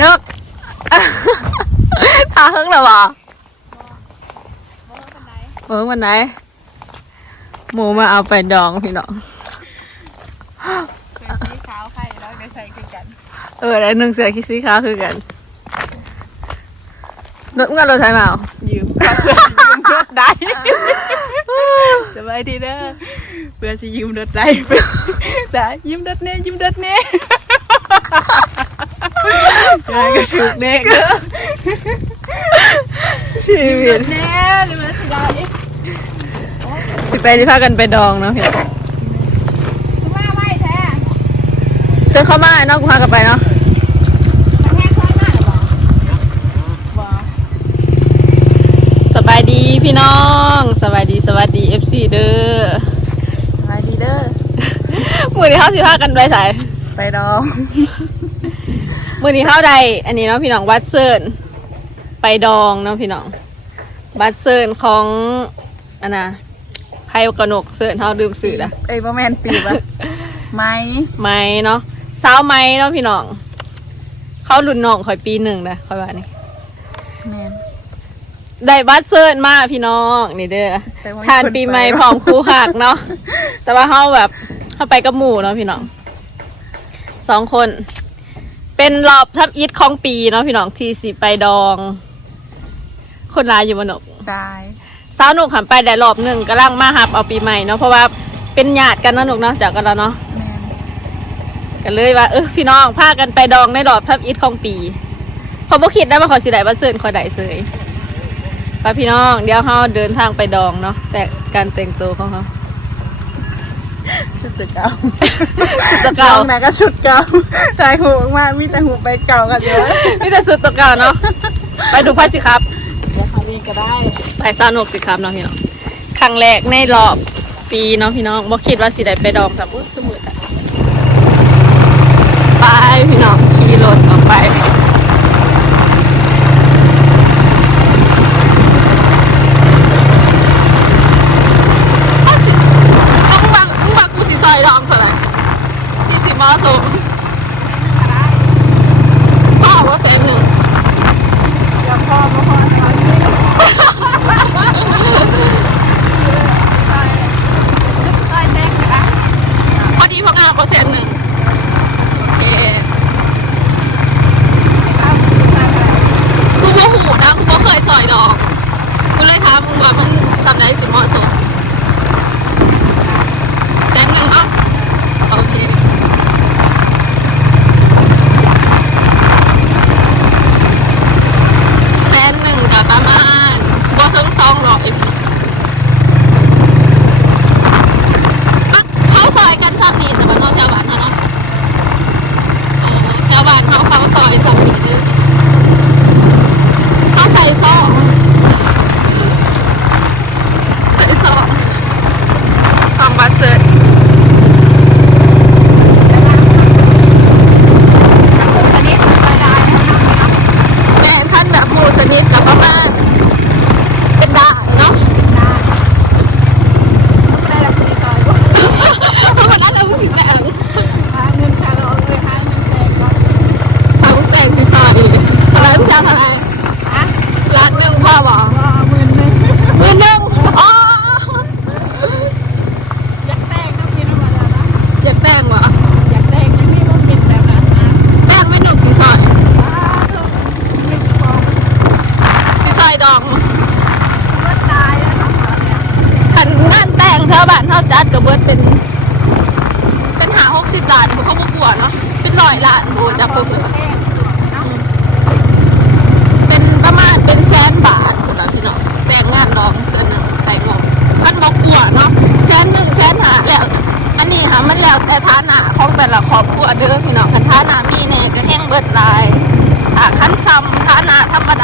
นกตาเฮิงเหรอวะเฮิงวันไหนหมูมาเอาไปดองพี่น้องเป็นสีขาวไข่แล้วได้ใส่คือกัน เออได้หนึ่งเสือคิดซีค้าคือกันรถเงินรถไทยมาเอายืมเพื่อสิยืมรถได้สบายดีเด้อเพื่อสิยืมรถได้เพื่อแต่ยืมรถเน่ยืมรถเน่ ยายก็สุกเน่ก็ชีวิตเน่หรือว่าสิได้สิไปที่พากันไปดองเนาะพี่น้องว่าไว้แท้จนเข้ามาเนาะกูพากันไปเนาะมันแห้งซ้อนหน้าหรือเปล่าบ่สบายดีพี่น้องสบายดีสวัสดี FC เด้อสบายดีเด้อมือนี้เขาสิพากันไปใส่ไปดอง มือนี้เข้าใดอันนี้เนาะพี่น้องวัดเซิร์นไปดองเนาะพี่น้องวัดเซิร์นของอันน่ะไพ่กระหนกเซิร์นเขาดื่มสื่อละเอ้ยบ่แม่นปีบอะไหมไม้เนาะสาวไม้เนาะพี่น้องเขารุ่นน้องคอยปีหนึ่งนะคอยว่านี่แม่นได้บัตรเซิร์นมาพี่น้องนี่เด้อแต่ว่าทานปีใหม่พร้อมครูหักเนาะแต่ว่าเขาแบบเขาไปกับหมู่เนาะพี่น้องสองคน เป็นรอบทับอิฐของปีเนาะพี่น้องที่สิไปดอง คนร้ายอยู่บนนกตายสาวหนุกหันไปได้รอบหนึ่งกำลังมาหับเอาปีใหม่เนาะเพราะว่าเป็นญาติกันเนาะหนุกเนาะจากกันแล้วเนาะแม่นกันเลยว่าเออพี่น้องพากันไปดองในรอบทับอิฐของปีเขาบ่คิดได้ว่าเขาสิได้บัตรเซิร์นเขาได้เสยไปพี่น้องเดี๋ยวเขาเดินทางไปดองเนาะแต่การแต่งตัวของเขา ชุดเก่าสุดตัวเก่าดองไหนก็ชุดเก่าตายหูออกมามีแต่หูไปเก่ากันเยอะมีแต่สุดตัวเก่าเนาะ ไปดูพัสิครับ เดี๋ยวคราวนี้ก็ได้ไปสนุกสิครับเนาะพี่น้อง ครั้งแรกในรอบปีเนาะพี่น้องบ่คิดว่าสิได้ไปดองสับปุ๊บสมุดอะไปพี่น้องขี่รถออกไป อ้าวจิเอามึงบังมึงบังกูสิซอยดองเท่าไหร่ ที่สิมาสมพ่อว่าแสนหนึ่งเดี๋ยวพ่อมาพ่อให้เราได้แน่ค่ะพอดีพองานเขาแสนหนึ่งโอเคกูโมหูนะกูบ่เคยซอยดอกกูเลยถามมึงว่ามันสำไหน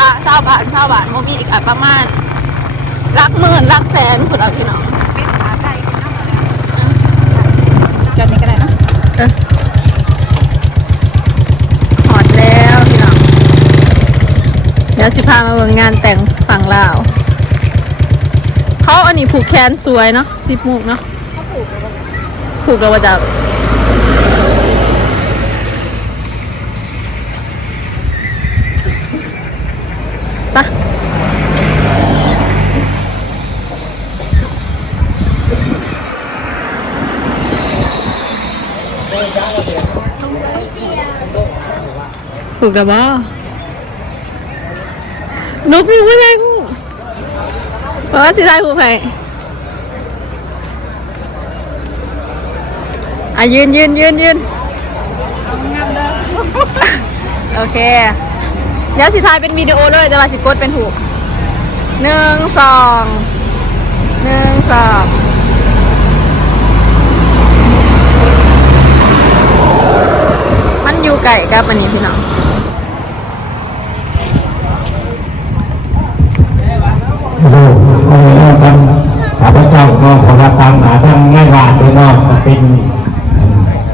นะธรรมดาชาวบ้านชาวบ้านโมมีก็ประมาณหลักหมื่นหลักแสนคุณพี่น้องเป็นขาไก่กินน้ำอะไรจานนี้ก็ได้นะหอดแล้วพี่น้องเดี๋ยวสิพามาเบิ่งงานแต่งฝั่งลาวเขาอันนี้ผูกแขนสวยเนาะสิบมุกเนาะเขาปลูกเลยผูกแล้วว่าจะ ปะถูกแล้วบ่นกอยู่ไม่ได้กูเพราะว่าสิได้กูไผอะยืนยืนยืนยืนโอเค เดี๋ยวสิทายเป็นวิดีโอเลยจะมาสิกดเป็นถูกหนึ่งสองหนึ่งสองมันอยู่ไก่กับอันนี้พี่น้องดูโอ้ยทำข้าพเจ้าก็ขอรับตามหาทางง่ายหวานด้วยนาะเป็น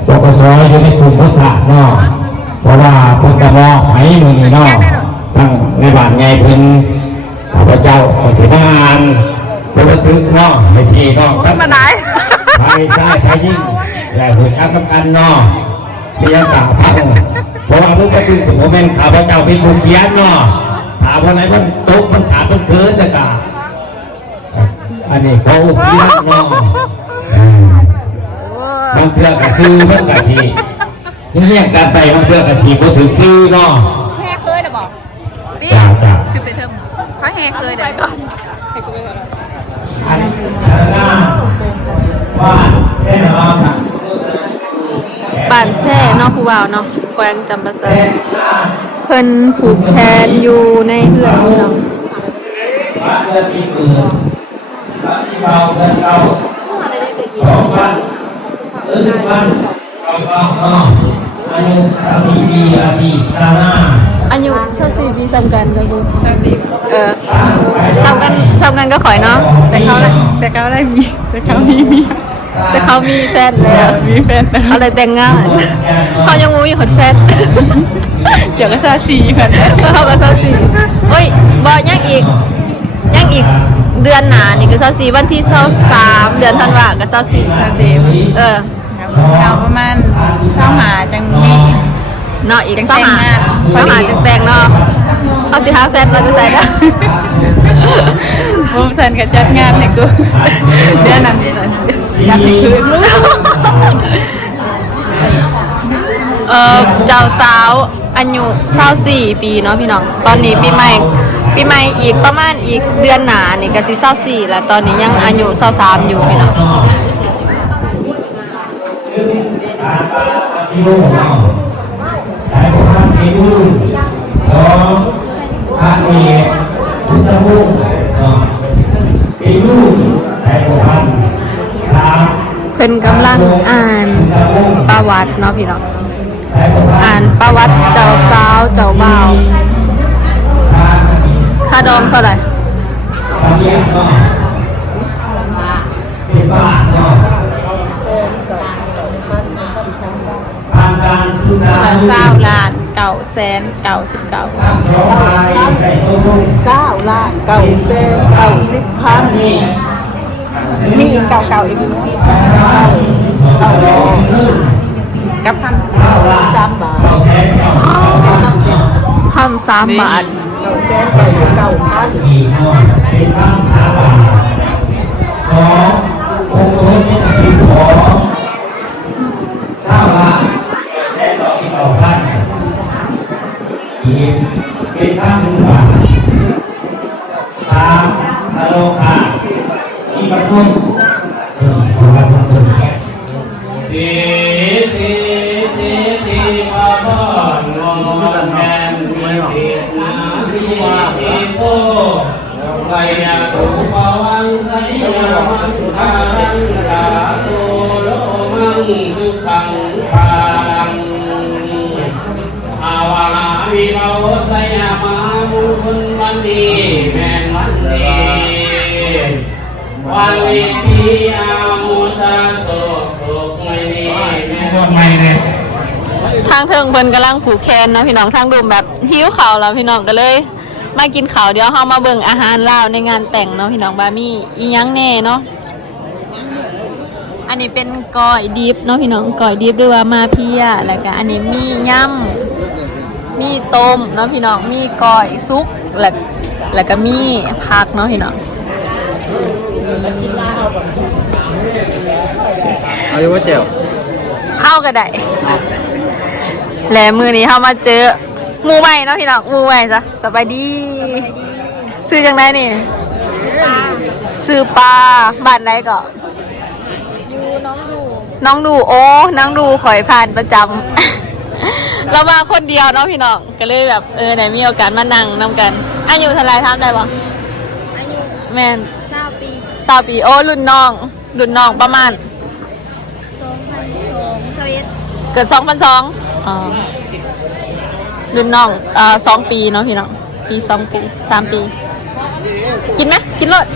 ปกสอยู่ในกลุ่มพุทธะนาะ เพราะว่าพุทธมอให้มือนี่เนาะทั้งในบ้านไงเพิ่นข้าพเจ้าก็สิมาอ่านเป็นบันทึกเนาะให้พี่เนาะทั้งมาได้ไทยชายไทยยิ่งและหุ่นอักกันเนาะเพียงต่างพังเพราะว่าเพิ่งกระจึงถึงโมเมนต์ข้าพเจ้าเป็นผู้เขียนเนาะถามว่าไหนมันตกมันขาดมันเกินเลยกะอันนี้เขาสีนักเนาะเออบางเทือกระซื้อมันกะ ทีเงี้ยการไปบางเทือกระสีก็ถึงซื้อเนาะแห่เคยหรือบอกพี่จ้าจ้าคือไปเทิมเขาแห่เคยเดี๋ยวก่อนอันหน้าว่าเส้นรอบนะป่านแช่เนาะผู้บ่าวเนาะแขวงจำปาสักเพิ่นผูกแขนอยู่ในเฮือนพี่น้องว่าเดือนปีเกิดว่าที่เราเดือนเก่าสองวันเออหนึ่งวันเราก็เนาะ อายุสามสี่ปีอาศีซาน่าอายุเท่าสี่ปีซ้ำกันเลยกูชาวซีเออซ้ำกันซ้ำกันก็ข่อยเนาะแต่เขาได้แต่เขาได้มีแต่เขามีเมียแต่เขามีแฟนแล้วมีแฟนแล้วเอาเลยแต่งงานเขายังมูอยู่หดแฟนเดี๋ยวก็ชาซีกันเขาก็เท่าสี่โอ้ยบอยังอีกยังอีกเดือนหนานี่ก็เท่าสี่วันที่เท่าสามเดือนธันวาก็เท่าสี่ชาซีเออ เราประมาณเศร้าหาจังนี้เนาะอีกจังสองหาแต่งงานสองหาจังแต่งเนาะเขาสิหาแฟนเราจะใส่ได้ผมสันกับจัดงานให้กูเจ้านั่นอยากไปคืนมึงเออเจ้าสาวอายุเศร้าสี่ปีเนาะพี่น้อง ตอนนี้ปีใหม่ปีใหม่อีกประมาณอีกเดือนหนานี่ก็สิเศร้าสี่แล้วตอนนี้ยังอายุเศร้าสามอยู่พี่น้อง ที่ลูกเนาะใช้พวกท่านเอดูสองอาเอพุทธมุขเนาะเอดูใช้พวกท่านสามเพิ่นกำลังอ่านประวัติเนาะพี่น้องอ่านประวัติเจ้าสาวเจ้าบ่าวค่าดองเท่าไหร่ เศร้าล้านเก่าแสนเก่าสิบเก่าเศร้าล้านเก่าเซนเก่าสิบพันนี่มีอีกเก่าเก่าอีกเก่าร้อยกับพันสามบาทคำสามบาทเก่าเซนเก่าสิบเก่าพันมีเนาะเป็นบ้านสาบสององค์ชนนี่สิบหอเศร้าละแอีกเป็นข้ามหนึ่งบาสามอโลกาอีกบัตรนุ่มเออขอรับารมเนี่ยสีสีสีสีมาพ่อนมองแทนมีสีนาสีสีโซไสยาตุปวังไสยามังคารังกาโตโลมังสุขังคา สยามามุคุณวันดีแม่นวันดีวันลีพีอามุตาโสสุขไม่ดีแม่นไม่เนี่ยทางเทิงเพิ่นกำลังผูกแขนเนาะพี่น้องทางดูมแบบหิวข้าวแล้วพี่น้องก็เลยมากินข้าวเดี๋ยวเฮามาเบิ่งอาหารลาวในงานแต่งเนาะพี่น้องบามี่อีหยังแน่เนาะอันนี้เป็นก้อยดิบเนาะพี่น้องก้อยดิบด้วยว่ามาเพียแล้วก็อันนี้มียำ มีต้มเนาะพี่น้องมีก้อยซุกและแล้วก็มีพักเนาะพี่น้องเอาอยู่ว่าเจียวเข้าก็ได้และมือนี้เข้ามาเจอหมูใหม่เนาะพี่น้องหมูใหม่จ้ะสบายดีซื้อจังไดนี่ซื้อปลาบ้านไหนก็น้องดูโอ้น้องดูข่อยผ่านประจำ เรามาคนเดียวเนาะพี่น้องก็เลยแบบเออไหนมีโอกาสมานั่งนํกันอายุเท่าไหรทำได้ปะอายุแมนเก้าปีสาวปีโอ้รุ่นน้องรุ่นน้องประมาณ สองพันสองสวีทเกิดสองพันสองอ๋อรุ่นน้องอ่าสองปีเนาะพี่น้อง ปีสองปีสามปี กินไหมกินรส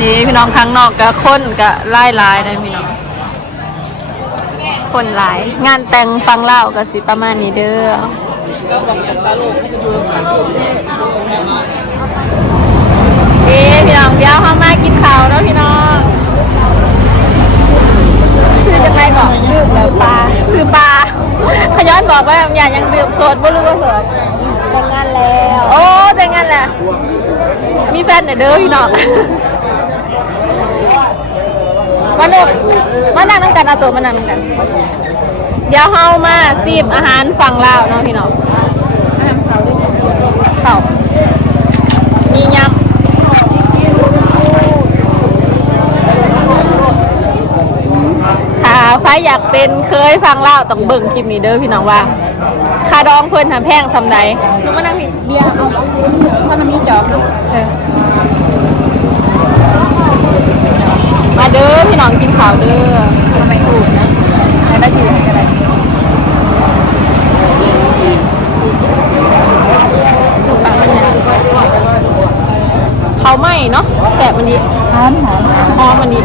นี่พี่น้องข้างนอกกับคนกับไล่ลายๆนะพี่น้อง คนหลาย งานแต่งฟังเล่าวก็สิประมาณนี้เด้อเอ๊ะพี่น้องเดี๋ยวเขามากินข้าวแล้วพี่น้องซื้อจังไรก่อนดื่มแล้วปลาซื้อปลาขย้อนบอกว่าอย่ายังดื่มโสดบ่รู้ว่าโสดแต่งงานแล้ว โอ้แต่งั้นแหละมีแฟนเด้อเด้อพี่น้อง มาลูกมานั่งน้ำกันเอาตัวมานั่งน้ำกันเดี๋ยวเฮามาซีบอาหารฝั่งลาวเนาะพี่น้องเขามียำถ้าใครอยากเป็นเคยฟังเล่าวต้องเบิ่งคลิปนี้เด้อพี่น้องว่าค่าดองเพิ่นทำแพงสำใดหนูมานั่งพี่เบียร์เอาถ้ามันมีจอบนะเออ มาเด้อพี่น้องกินข้าวเด้อทำไมถูกนะไหนได้ดีอะไรเขาไหมเนาะแสบมันนี้หอมหอมหอมมันนี้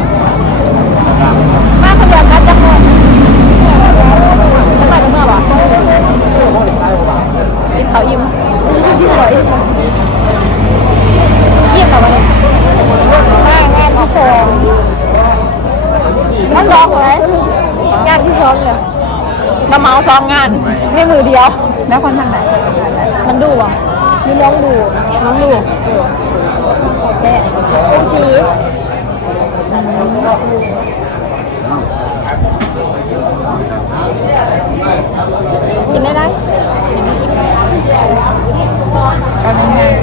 มาคนเดียวกันจังเลยจังเลยเมื่อวะกินข้าวอิ่มอิ่มเหรอวะเนี่ย มางานที่สอง งั้นรองเลย งานที่สองเลย มาเมาซ้อมงานในมือเดี ยวแล้วคนทางไหนมันดูวะ มีน้องดู น้องดู แม่เป็นสี กินได้ได้ ก็ไม่ง่าย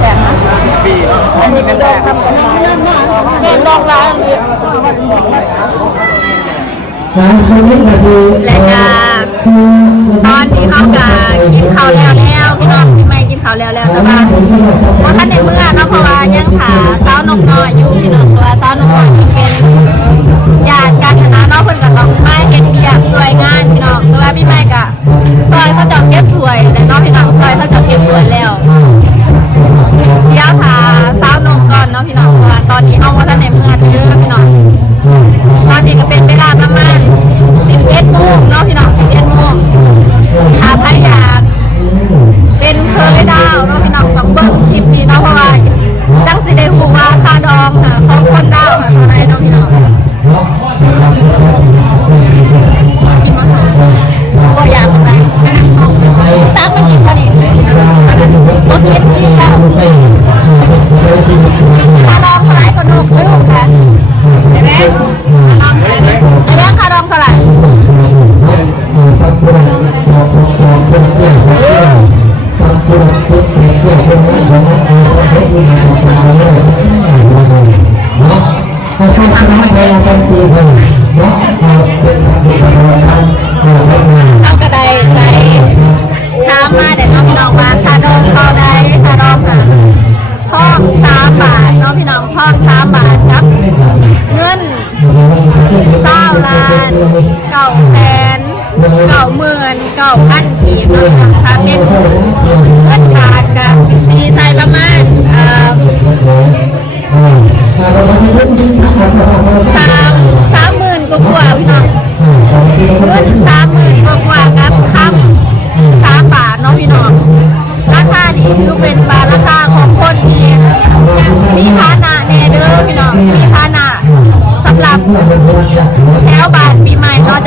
แต่นะอันนี้เป็นแบบทำกันมา เดินดองร้านนี้ การชีวิ ตอและก็ตอนนี้เขาก็กินข้าวแล้วแล้วพี่น้องพี่ไม่กินข้าวแล้วแล้วแต่ว่าว่าท่านในเมื่อเนาะเพราะว่ายังขาเศร้า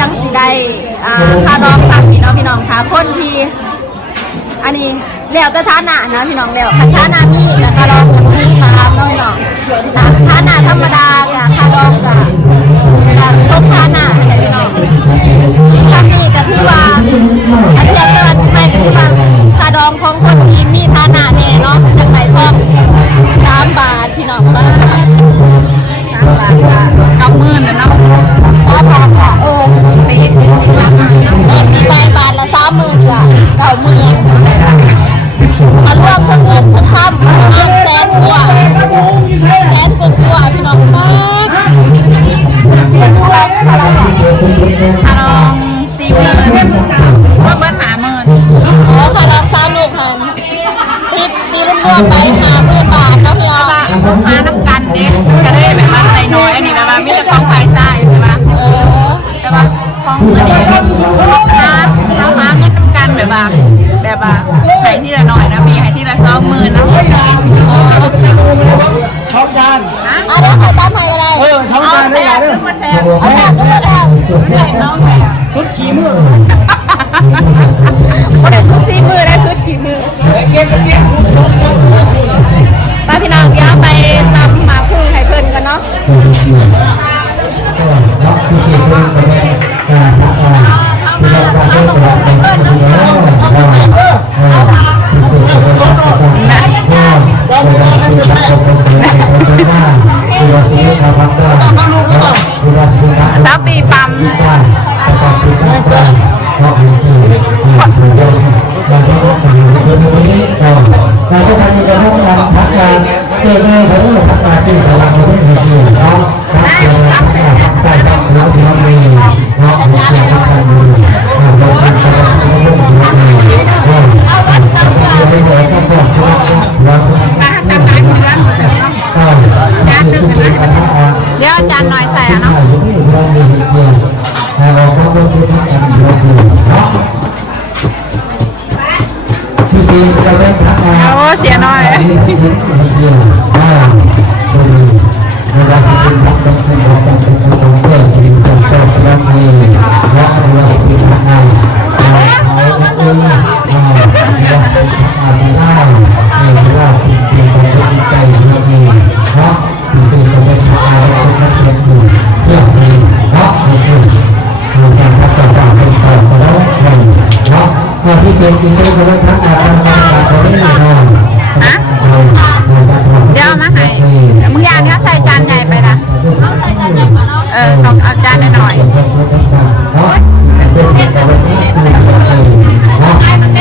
จังสิได้อ่าค่าดองสั่งพี่น้องพี่น้องค่ะคนที่อันนี้แล้วแต่ฐานะนะพี่น้องแล้วคันฐานะมีก็ค่าดองก็สูงตามเนาะพี่น้องถ้าฐานะธรรมดาก็ค่าดองก็ก็สมฐานะเนี่ยพี่น้องครั้งนี้ก็ถือว่าอันเทียบกับวันปีใหม่ก็ถือว่าค่าดองของคนที่มีฐานะเนี่ยเนาะจังไหนทองสามบาทพี่น้องบ้านสามบาทก็เก้าหมื่นนะเนาะสามบาทค่ะเออตีสามบาทเนาะเออมีใบบาทละสามหมื่นจ้ะเก้าหมื่นมารวมทั้งเงินทั้งคำประมาณแสนกว่าแสนกว่าพี่น้องมากค่าดองสี่หมื่นรวมเบิดห้าหมื่นอ๋อค่ะรับซาลูกหันตีตีรวมๆไป เอาแซมเอาแซ่บทุกคนแล้วชุดขี่มือบ่ได้ชุดสีมือได้ชุดขี่มือป้าพี่น้องเดี๋ยวไปตำหมาพึ่งให้เพิ่นกันเนาะาจารย์หน่อยใส่อะเนาะเราก็ต้องใช้ทางการเมืองเนาะที่สี่จะเป็นทางการโอ้เสียหน่อยที่ที่ที่ที่อ่าดูเวลา สื่อนนคนเดเสียงเพลงและเวลาสิเป็นทางการเราเอาเองอ่าเวลาสิเป็นทางการไม่ได้เวลาเป็นเพียงคนที่ใจเรื่องนี้เนาะที่สี่จะเป็นทางการเป็นคนที่เป็นอยู่เที่ยวเพลงเนาะนี่คือการพัฒนาเป็นต่อสำหรับใครเนาะก็พิเศษจริงๆก็เป็นทางการทางการตัวนี้เนาะฮะเดี๋ยวมาให้มึงอยากเนี้ยใส่จานใหญ่ไปนะเออสองเอาจานหน่อยมี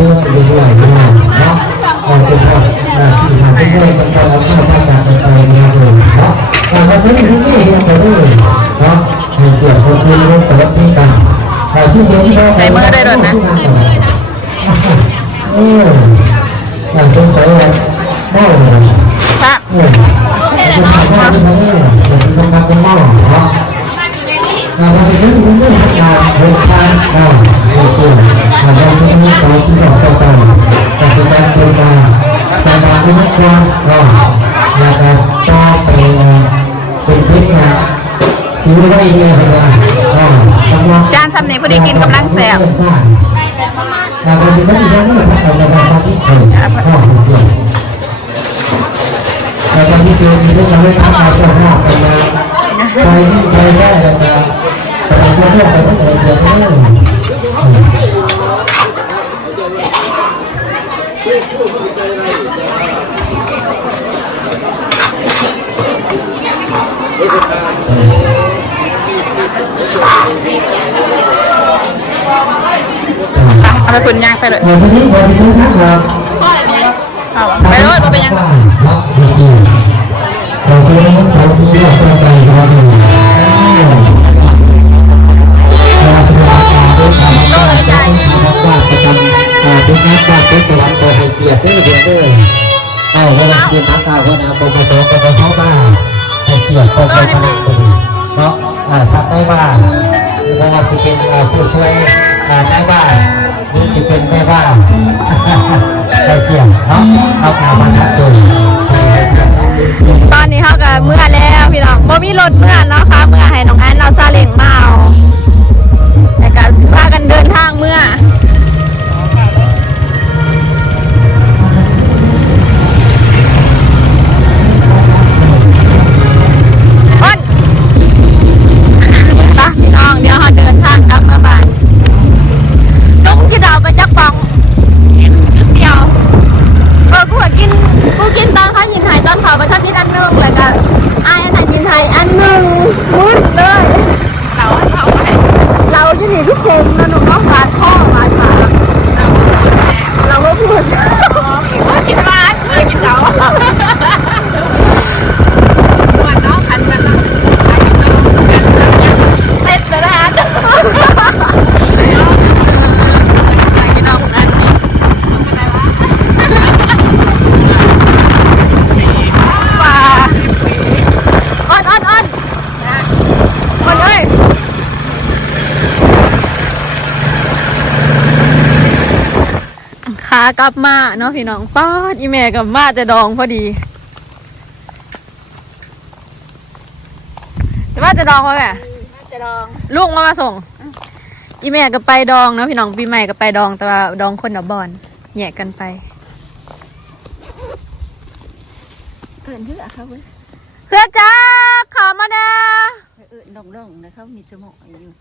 ใจเรื่อยๆเรื่อยๆเนาเนาะเราจะทำสิ่งทำเรื่อยๆเป็นการรับผิดชอบการเป็นไปเรื่อยเนาะการมาซื้อที่นี่เรียนไปเรื่อยเนาะมีเกี่ยวกับซื้อเรื่องสารพัดกันใส่เศษที่เราใส่มือได้ด้วยนะเอออย่างสงสัยเลยโอ้ยครับเออเป็นข่าวว่าที่มาเนี่ยเป็นคนทำเป็นหมอเนาะ เราจะซื้อที่นี่มาเรื่องการเนาะโอเคเราจะซื้อที่สองที่เราต้องการแต่สุดท้ายเป็นการวิศวกรก็แล้วก็ต่อไปเป็นเพชรนะสีไว้เนี่ยครับว่าจานสำเนียงพอดีกินกำลังแสบเราก็จะต้องเรียนรู้กับเราในวันที่เกิดข้อมูลเราจะพิสูจน์ที่เราไม่ทำอะไรก็ห้ามกันมาไปนี่ไปได้แล้วก็ไปช่วยเพื่อนไป เพื่อนเพื่อนเพื่อนเอาไปปุ่นย่างไปเลยเราจะนี่เราจะซื้อครับเอาไปเลยมาไปยังเร ด้วยการว่าต้องว่าประจำทุกนักบ้านเป็นสวรรค์โดยให้เกียรติด้วยเดียวด้วยเอาเวลาเรียนทักษะวันอาปมสปมสบ้าให้เกียรติคนในคณะคนเนาะทำได้ว่าเวลาสิเป็นผู้ช่วยในบ้านหรือสิเป็นแม่บ้านใกล้เคียงเนาะเอาหน้ามาทักตัวตอนนี้เขากับเมื่อแล้วพี่น้องบ่มีรถเมื่อเนาะค่ะเมื่อให้น้องแอนเอาซาเล้งมาเอา กาศสิพากันเดินทางเมื่อากลับมาเนาะพี่น้องป้าดอีแม่กลับมาจะดองพอดีจะว่าจะดองเขาแม่จะลองลูกมามาส่ง อีแม่ก็ไปดองเนาะพี่น้องปีใหม่ก็ไปดองแต่ว่าดองคนละบอนแยกกันไปเกินที่อะครับเว้ยเพื่อจ้าขามาแน่เออน้องๆนะเขามีสมองอยู่